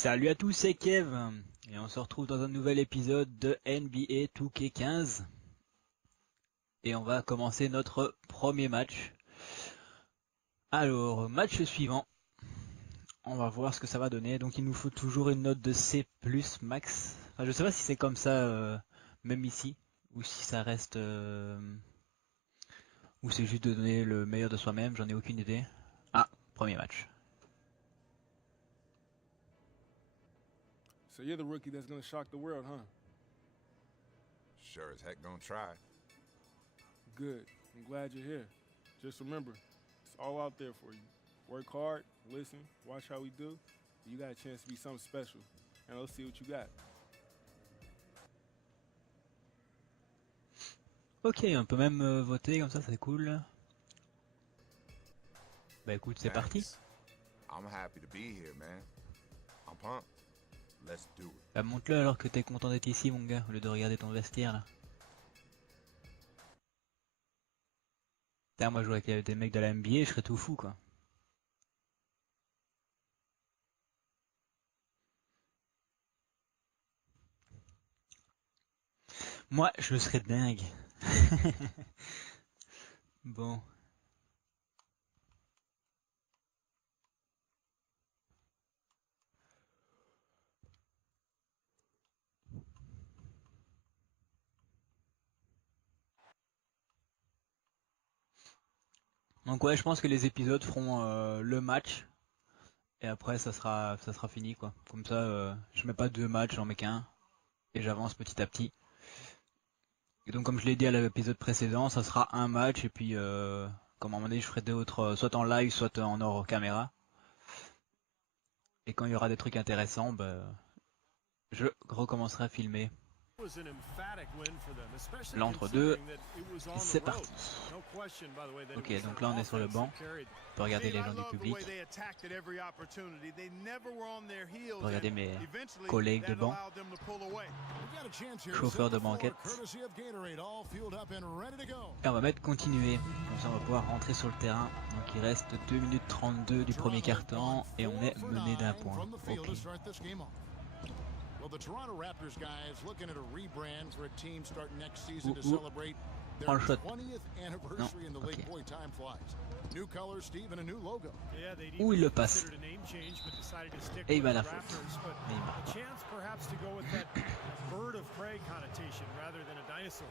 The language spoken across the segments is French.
Salut à tous, c'est Kev et on se retrouve dans un nouvel épisode de NBA 2K15 et on va commencer notre premier match. Alors, match suivant, on va voir ce que ça va donner. Donc il nous faut toujours une note de C+ max. Enfin, je sais pas si c'est comme ça même ici ou si ça reste ou c'est juste de donner le meilleur de soi-même, j'en ai aucune idée. Ah, premier match. So you're the rookie that's gonna shock the world, huh? Sure as heck gonna try. Good. I'm glad you're here. Just remember, it's all out there for you. Work hard, listen, watch how we do. You got a chance to be something special. And let's see what you got. Ok, on peut même voter comme ça, c'est cool. Bah écoute, c'est parti. I'm happy to be here, man. I'm pumped. Let's do it. Bah monte-le alors que t'es content d'être ici, mon gars, au lieu de regarder ton vestiaire là. Putain, moi je jouais avec des mecs de la NBA, je serais tout fou quoi. Moi, je serais dingue. Bon. Donc ouais, je pense que les épisodes feront le match. Et après ça sera fini quoi. Comme ça, je mets pas deux matchs, j'en mets qu'un. Et j'avance petit à petit. Et donc comme je l'ai dit à l'épisode précédent, ça sera un match et puis comme à un moment donné je ferai d'autres, soit en live, soit en hors caméra. Et quand il y aura des trucs intéressants, bah, je recommencerai à filmer. L'entre-deux, c'est parti. Ok, donc là on est sur le banc. On peut regarder les gens du public. On peut regarder mes collègues de banc. Chauffeur de banquette. Et on va mettre continuer. Comme ça on va pouvoir rentrer sur le terrain. Donc il reste 2 minutes 32 du premier quart-temps et on est mené d'1 point. Ok. Well, the Toronto Raptors guys looking at a rebrand for a team starting next season to celebrate their 20th anniversary in the league. Boy, time flies. New colors, Steve, and a new logo. Où il le passe. Et il va à la faute. Mais il marque pas. Chance perhaps to go with that bird of prey connotation rather than a dinosaur.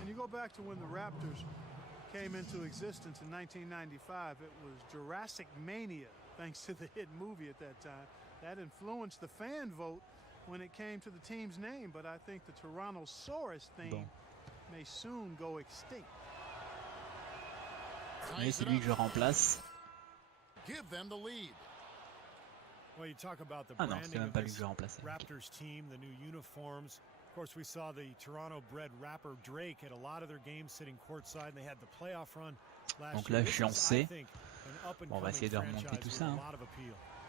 And you go back to when the Raptors came into existence in 1995, it was Jurassic Mania, thanks to the hit movie at that time. That influenced the fan vote when it came to the team's name, but I think the Tyrannosaurus theme may soon go extinct. Et c'est lui que je remplace. Give them the lead. Well, you talk about the Ah non, c'est même pas lui que je remplace. Raptors team, the new uniforms. Of course, we saw the Toronto-bred rapper Drake at a lot of their games sitting courtside, and they had the playoff run last year. Donc là, je suis en C. Bon, on va essayer de remonter tout ça. Hein.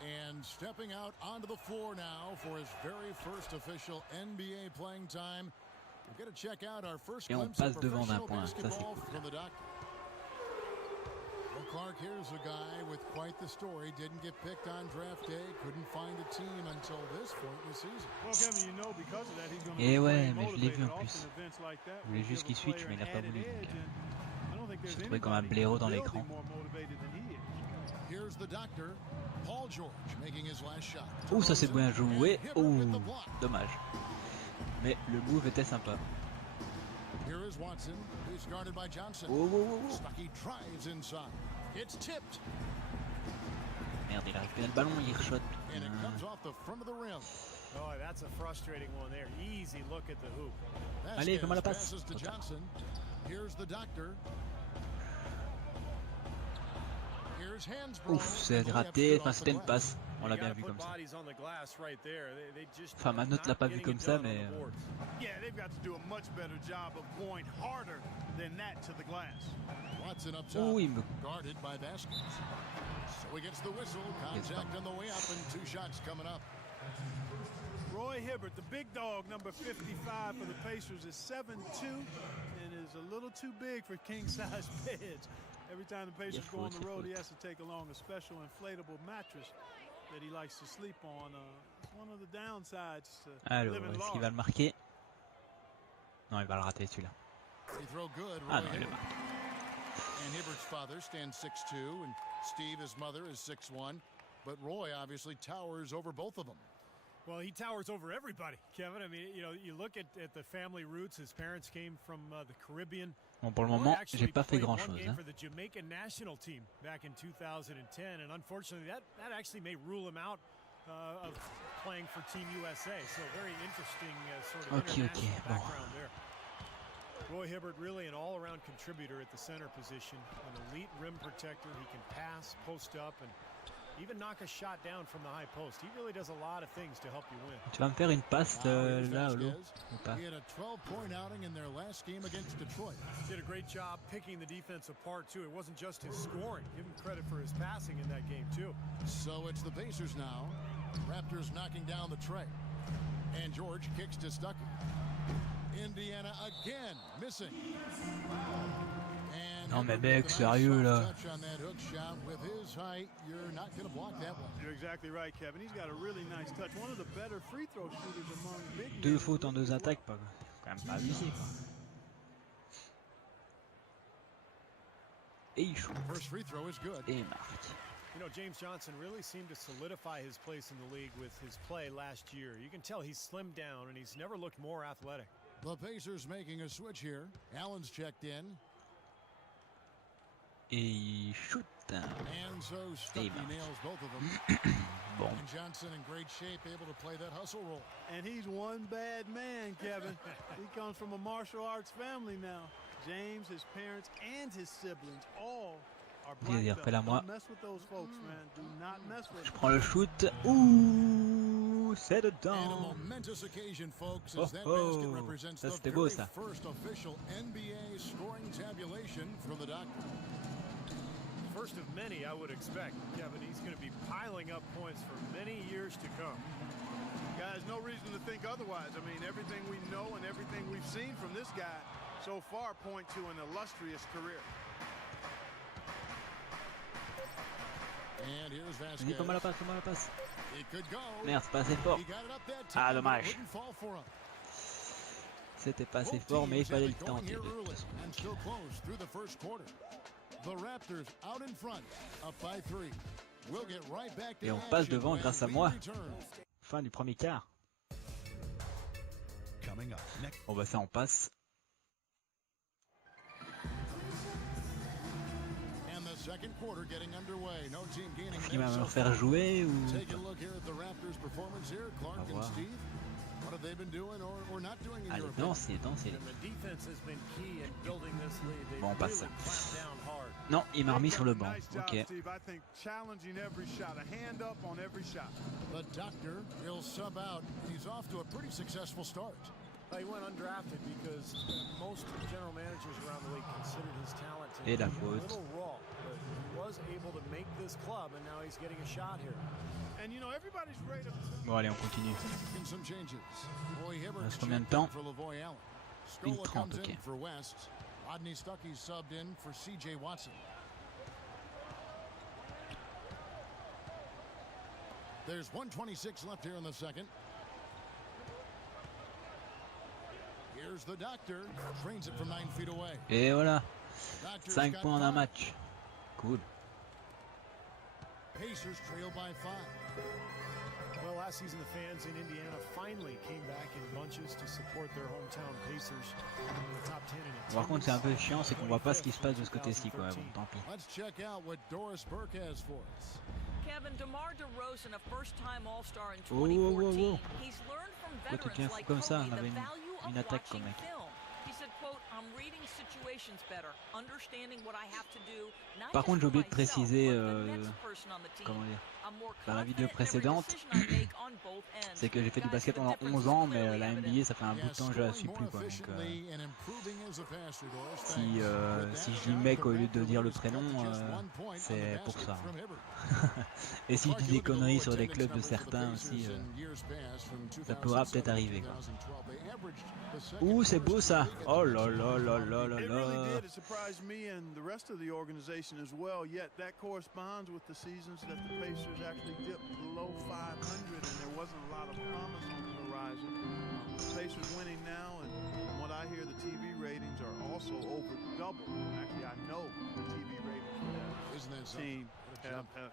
And stepping out onto the floor now for his very first official NBA playing time. We've got to check out our first glimpse of professional basketball from the doctor. Well, Clark, here's a guy with quite the story. Didn't get picked on draft day. Couldn't find a team until this point in the season. Well, Kevin, you know, because of that, he's going to Et be ouais, mais je l'ai vu motivated en plus. often events like that. Je voulais juste qu'il switch, mais il n'a pas voulu. Donc, je suis trouvé comme un blaireau dans l'écran. Here's the doctor, Paul George, making his last shot. Ouh, ça c'est bien joué. Ouh, dommage. Mais le move était sympa. Here is Watson, who's guarded by Johnson. Oh. Stucky drives inside. It's tipped. Merde, il a récupéré le ballon, il reshot. And it comes off the front of the rim. Oh, that's a frustrating one there. Easy look at the hoop. Allez, fais-moi la passe. Passes to Johnson. Here's the doctor. Ouf, c'est raté, enfin c'était une passe, on l'a bien vu comme ça. Enfin, ma note l'a pas vu comme ça, mais... Oh, il me... Roy Hibbert, the big dog, number 55 for the Pacers, is 7'2" and is a little too big for king-size beds. Every time the Pacers go on the road, he has to take along a special inflatable mattress. that he likes to sleep on. It's one of the downsides to Alors, living est-ce large. qu'il va le marquer? Non, il va le rater celui-là. Ah non, il est marqué. And Hibbert's father stands 6'2", and Steve, his mother, is 6'1", but Roy obviously towers over both of them. Well, he towers over everybody, Kevin. I mean, you know, you look at the family roots. His parents came from the Caribbean. Bon, pour le moment, j'ai pas fait grand chose. For the Jamaican national team back in 2010, and unfortunately, that actually may rule him out of playing for Team USA. So very interesting sort of international background there. Roy Hibbert really an all-around contributor at the center position, an elite rim protector. He can pass, post up, and even knock a shot down from the high post. He really does a lot of things to help you win. Tu vas me faire une passe là, Olo, ou pas? He had a 12-point outing in their last game against Detroit. Did a great job picking the defense apart too. It wasn't just his scoring. Give him credit for his passing in that game too. So it's the Pacers now. Raptors knocking down the tray. And George kicks to Stuckey. Indiana again missing. Non mais mec, sérieux là. You're exactly right, Kevin. He's got a really nice touch. One of the better free throw shooters among big men. 2 fautes en 2 attaques, pas quand même pas abusé quoi. Et il shoot. Et il marque. You know, James Johnson really seemed to solidify his place in the league with his play last year. You can tell he's slimmed down and he's never looked more athletic. The Pacers making a switch here. Allen's checked in. Et il shoot. And so Stuckey nails both of them. Bon. And Johnson in great shape, able to play that hustle role. And he's one bad man, Kevin. He comes from a martial arts family now. James, his parents, and his siblings all are black belts. Don't mess with those folks, man. Do not mess with them. Je prends le shoot. Ouh, c'est dedans. And a momentous occasion, folks, as that basket represents the very first official NBA scoring tabulation from the doctor. First of many, I would expect, Kevin. He's going to be piling up points for many years to come. Guys, no reason to think otherwise. I mean, everything we know and everything we've seen from this guy so far point to an illustrious career. And here's Vasquez. Vas-y, comment la passe, comment la passe. It could go. Merde, c'est pas assez fort. Ah, dommage. C'était pas assez fort, mais il fallait le tenter. The Raptors out in front, up by 3. We'll get right back to Et on passe devant grâce à moi. Fin du premier quart. Bon bah ça on passe. Est-ce qu'il va me faire jouer ou... On va voir. Allez, dansez. Bon, on passe. Non, il m'a remis sur le banc. Ok. Et la faute. Bon allez, on continue. Il reste combien de temps? 1:30, ok. There's 1:26 left here in the second. Here's the doctor. Trains it from 9 feet away. Et voilà. 5 points en un match. Cool. Pacers trail by 5. Well, last season the fans in Indiana finally came back in bunches to support their hometown Pacers in the top 10 in it. Par contre, c'est un peu chiant, c'est qu'on voit pas ce qui se passe de ce côté-ci, quoi. Bon, tant pis. Let's check out what Doris Burke has for us. Kevin, DeMar DeRozan, a first-time All-Star in 2014. He's learned from veterans like Kobe the value of watching film. He said, quote, I'm reading situations better, understanding what I have to do. Par contre, j'ai oublié de préciser, comment dire, dans la vidéo précédente, c'est que j'ai fait du basket pendant 11 ans, mais la NBA, ça fait un bout de temps que je la suis plus, quoi. Donc, si je dis mec au lieu de dire le prénom, c'est pour ça. Et si je dis des conneries sur les clubs de certains aussi, ça pourra peut-être arriver, quoi. Ouh, c'est beau ça! Oh là là là là là là! really did. It surprised me and the rest of the organization as well. Yet that corresponds with the seasons that the Pacers actually dipped below 500, and there wasn't a lot of promise on the horizon. The Pacers winning now, and from what I hear, the TV ratings are also over double. Actually, I know the TV ratings for that team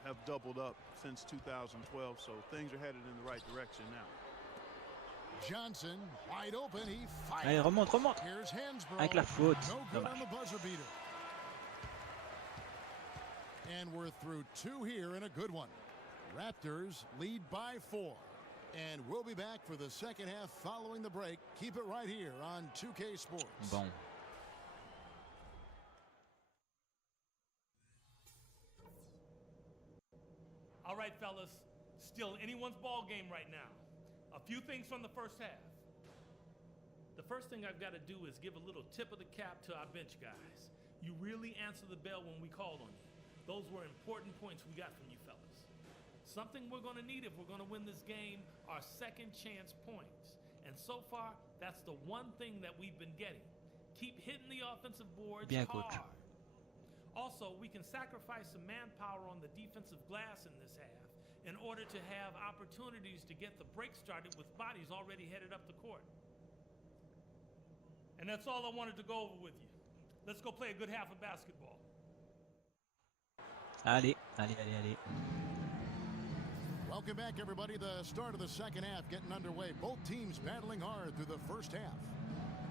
have doubled up since 2012, so things are headed in the right direction now. Johnson, wide open, he Allez, remonte, remonte. Avec la faute. Dommage. And we're through 2 here in a good one. Raptors lead by 4. And we'll be back for the second half following the break. Keep it right here on 2K Sports. Bon. All right, fellas. Still anyone's ball game right now. A few things from the first half. The first thing I've got to do is give a little tip of the cap to our bench guys. You really answered the bell when we called on you. Those were important points we got from you fellas. Something we're going to need if we're going to win this game are second chance points. And so far, that's the one thing that we've been getting. Keep hitting the offensive boards hard. Also, we can sacrifice some manpower on the defensive glass in this half in order to have opportunities to get the break started with bodies already headed up the court. And that's all I wanted to go over with you. Let's go play a good half of basketball. Allez, allez, allez, allez. Welcome back, everybody. The start of the second half getting underway. Both teams battling hard through the first half.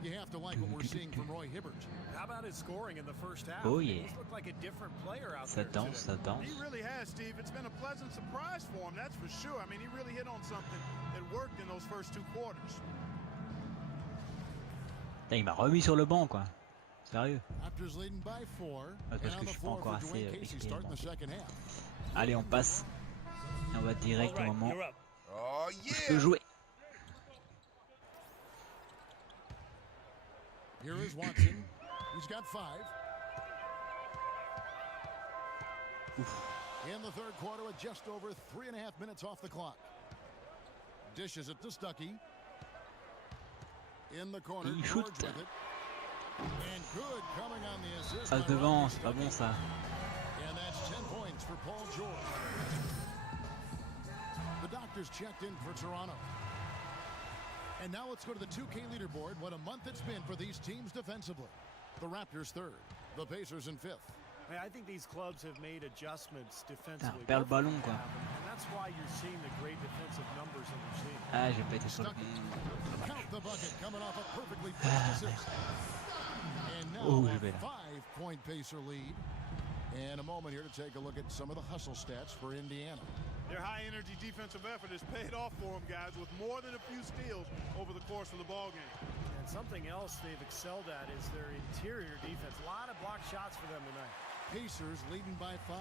You have to like what we're seeing from Roy Hibbert. How about his scoring in the first half? Oh yeah. He's looked like a different player out Ça there danse, ça danse. He really has, Steve. It's been a pleasant surprise for him, that's for sure. I mean, he really hit on something that worked in those first 2 quarters. Putain, il m'a remis sur le banc, quoi. Sérieux. Raptors leading by 4. Parce que je suis pas encore assez expérimenté. half. Allez, on passe. Et on va direct au moment Oh, où je yeah. peux jouer. Here is Watson. He's got 5. In the third quarter with just over 3.5 minutes off the clock. Dishes it to Stuckey. In the corner, Il George shoot. with it. And good coming on the assist. Passe by devant, Rodney c'est pas bon Stuckey. ça. And that's 10 points for Paul George. The doctors checked in for Toronto. And now let's go to the 2K leaderboard. What a month it's been for these teams defensively. The Raptors 3rd, the Pacers in 5th. I think these clubs have made adjustments defensively. Putain, perd le ballon, quoi. And that's why you're seeing the great defensive numbers in the team. Ah, j'ai pas été sur le Stuckey. bon. Count the bucket coming off a perfectly placed assist. And now Oh, a je vais là. 5-point Pacer lead. And a moment here to take a look at some of the hustle stats for Indiana. Their high-energy defensive effort has paid off for them, guys, with more than a few steals over the course of the ball game. And something else they've excelled at is their interior defense. A lot of block shots for them tonight. Pacers leading by 5.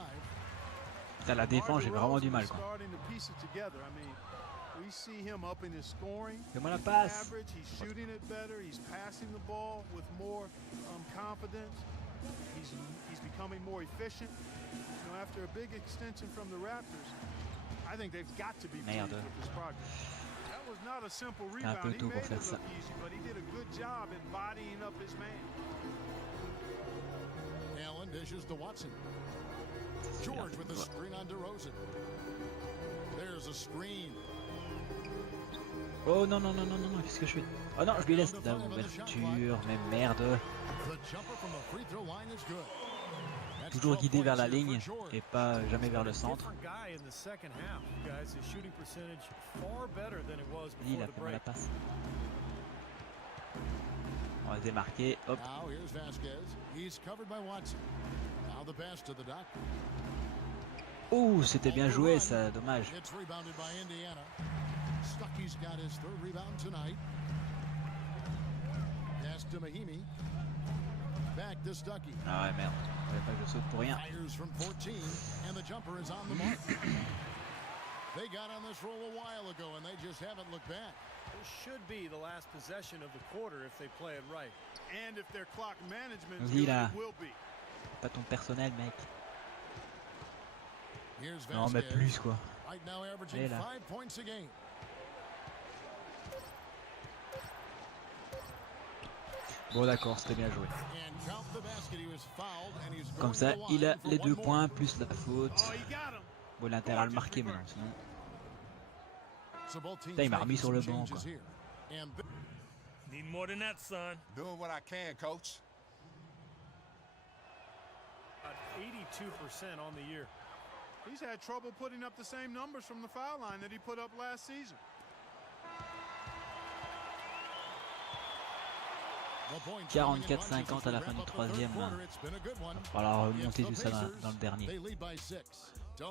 Putain, la défense, j'ai vraiment du mal, quoi. Starting to piece it together. I mean, we see him upping his scoring. Fais-moi la passe. Average, he's shooting it better. He's passing the ball with more confidence. He's becoming more efficient. You know, after a big extension from the Raptors, I think they've got to be pleased with his progress. That was not a simple rebound. He made it look easy, but he did a good job embodying up his man. Allen dishes to Watson. George with the screen on DeRozan. There's a screen. Oh non, non, non, non, non, non, qu'est-ce que je fais? Oh non, je lui laisse l'ouverture, mais merde. The jumper from the free throw line is good. That's Toujours 12 guidé vers la points here ligne for George. et pas jamais vers le centre. Different guy in the second half, guys. His shooting percentage far better than it was Il before a the fait la break. passe. On va se démarquer, hop. Now here's Vasquez. He's covered by Watson. Now the pass to the doctor. Ouh, c'était bien joué ça, dommage. It's rebounded by Indiana. Stuckey's got his 3rd rebound tonight. Pass to Mahimi. Back to Stuckey. Ah ouais, merde. Fallait pas que je saute pour rien. Fires from 14, and the jumper is on the mark. They got on this roll a while ago, and they just haven't looked back. This should be the last possession of the quarter if they play it right. And if their clock management is Vas-y good, là. it will be. Pas ton personnel, mec. Here's Non, mais Vasquez. plus quoi. Right now averaging Allez, là. 5 points a game. Bon d'accord, c'était bien joué. Comme ça, il a les 2 points plus la faute. Bon, l'Inter a le marqué maintenant, sinon. Putain, il m'a remis sur le banc, quoi. Need more than that, son. Doing what I can, coach. 82% on the year. He's had trouble putting up the same numbers from the foul line that he put up last season. 44-50 à la fin du 3e. Il va falloir remonter tout ça dans le dernier.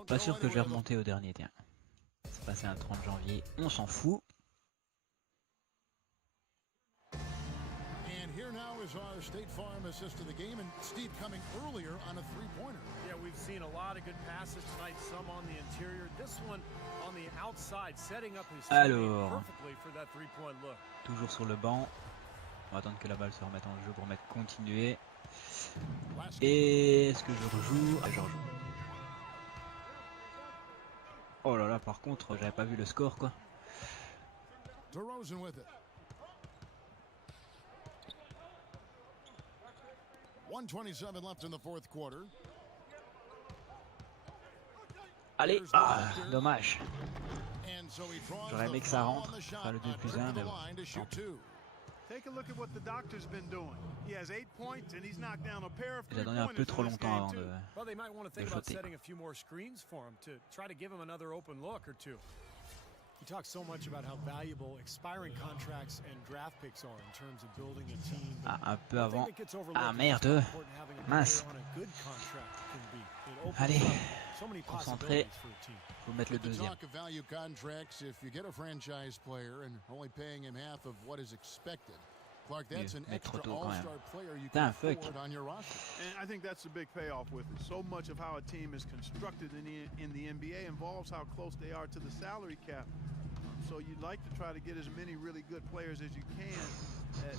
Pas sûr que je vais remonter au dernier, tiens. C'est passé un 30 janvier, on s'en fout. Is our State Farm assist to the game, and Steve coming earlier on a three-pointer. Yeah, we've seen a lot of good passes tonight, some on the interior, this one on the outside, setting up his perfectly for that three-point look. Toujours sur le banc. On va attendre que la balle se remette en jeu pour mettre continuer. Et est-ce que je rejoue? Ah, je rejoue. Oh là là, par contre, j'avais pas vu le score, quoi. DeRozan with it. 1:27 left in the fourth quarter. Allez, dommage. J'aurais aimé que ça rentre, enfin le 2+1, mais bon. Take a look at what the doctor's been doing. He has 8 points and he's knocked down a pair of Il a donné un peu trop longtemps avant de Well, they might want to think about shooter. setting a few more screens for him to try to give him another open look or two. You talk so much about how valuable expiring contracts and draft picks are in terms of building a team. Ah, un peu avant. Ah merde. Mince. Allez, concentré. Faut mettre le deuxième. Talk of value contracts, if you get a franchise player and only paying him half of what is expected, Clark, that's an extra all-star player you can afford on your roster. And I think that's the big payoff with it. So much of how a team is constructed in the NBA involves how close they are to the salary cap. So you'd like to try to get as many really good players as you can at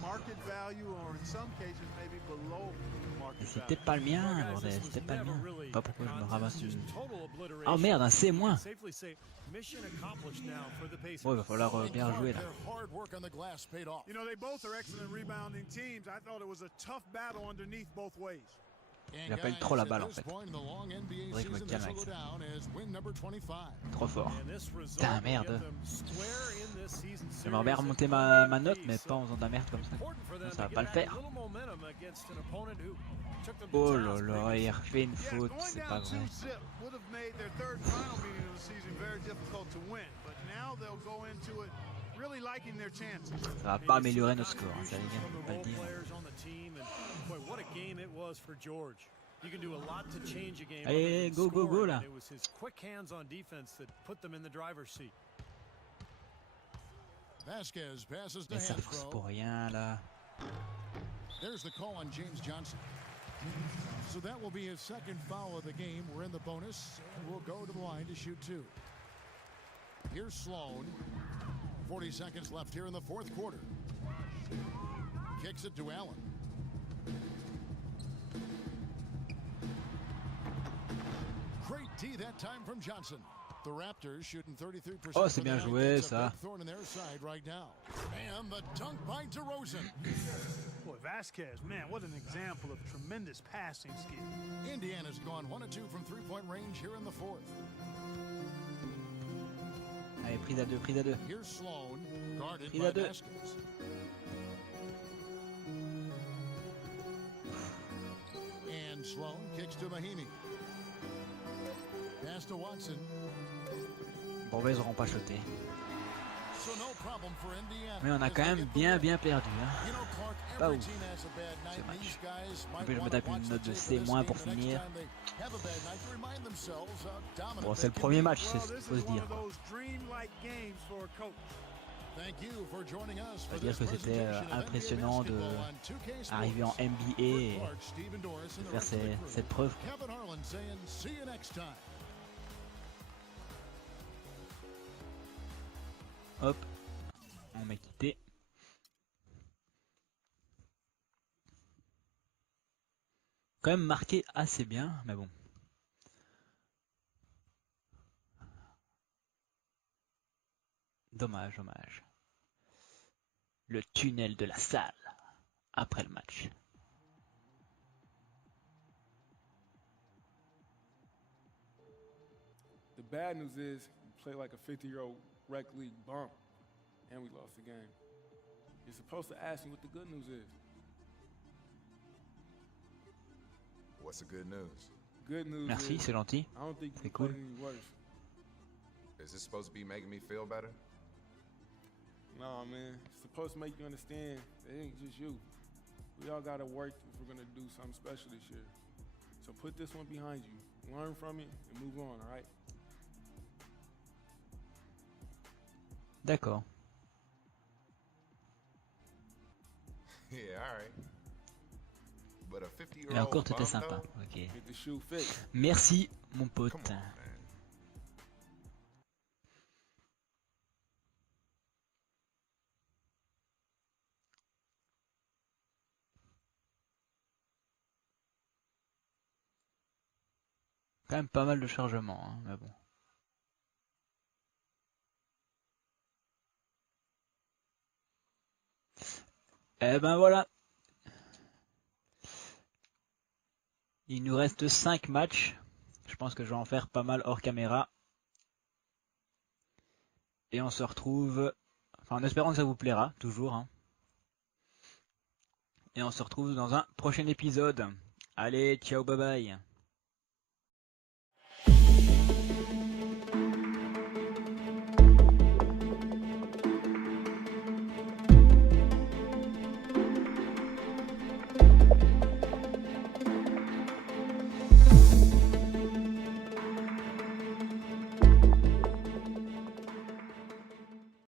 market value, or in some cases maybe below market value. C'était pas le mien, bordel, c'était pas le mien. Pas pourquoi je me ramasse une... Oh merde, un C-. Bon, il va falloir bien jouer là. You know, they both are excellent rebounding teams. I thought it was a tough battle underneath both ways. J'appelle trop la balle en fait. Faudrait que je me calme avec ça. Trop fort. Putain, merde. J'aimerais bien remonter ma note, mais pas en faisant de la merde comme ça. Non, ça va pas le faire. Oh là là, il refait une faute, c'est pas vrai. Ça va pas améliorer notre score, hein, ça les gars, faut pas le dire. Allez, go go go là. Mais ça force pour rien là. There's the call on James Johnson. So that will be his second foul of the game. We're in the bonus, and we'll go to the line to shoot 2. Here's Sloan. 40 seconds left here in the fourth quarter. Kicks it to Allen. Great D that time from Johnson. The Raptors shooting 33%. Oh, c'est bien joué ça. Thorn in their side right now. And the dunk by DeRozan. Boy, Vasquez, man, what an example of tremendous passing skill. Indiana's gone 1 of 2 from three-point range here in the fourth. Allez, prise à 2, prise à 2. Here's Sloan, guarded Prise by à 2. Vasquez. And Sloan kicks to Mahimi. Pass to Watson. Bon, ben, ils auront pas shoté. So no problem for Indiana. Mais on a quand même bien perdu. Hein. Pas ouf. Ce match. En plus, je me tape une note de C- pour finir. Bon, c'est le premier match, faut se dire. On va dire que c'était impressionnant d'arriver en NBA et de faire cette preuve. Hop, on m'a quitté. Quand même marqué assez bien, mais bon. Dommage. Le tunnel de la salle. après le match. The bad news is we played like a 50-year-old rec league bump, and we lost the game. You're supposed to ask me what the good news is. What's the good news? Good news Merci, is c'est gentil. I don't think you C'est can play cool. any worse. Is this supposed to be making me feel better? Nah, man. It's supposed to make you understand that it ain't just you. We all gotta work if we're gonna do something special this year. So put this one behind you. Learn from it and move on, all right? D'accord. Yeah, all right. But a Et 50-year-old encore, t'étais bum, sympa. though? Ok. Get the shoe fixed. Merci, mon pote. Come on, man. Quand même pas mal de chargement, hein, mais bon. Eh ben voilà. Il nous reste 5 matchs. Je pense que je vais en faire pas mal hors caméra. Et on se retrouve... Enfin, en espérant que ça vous plaira, toujours. Hein. Et on se retrouve dans un prochain épisode. Allez, ciao, bye bye.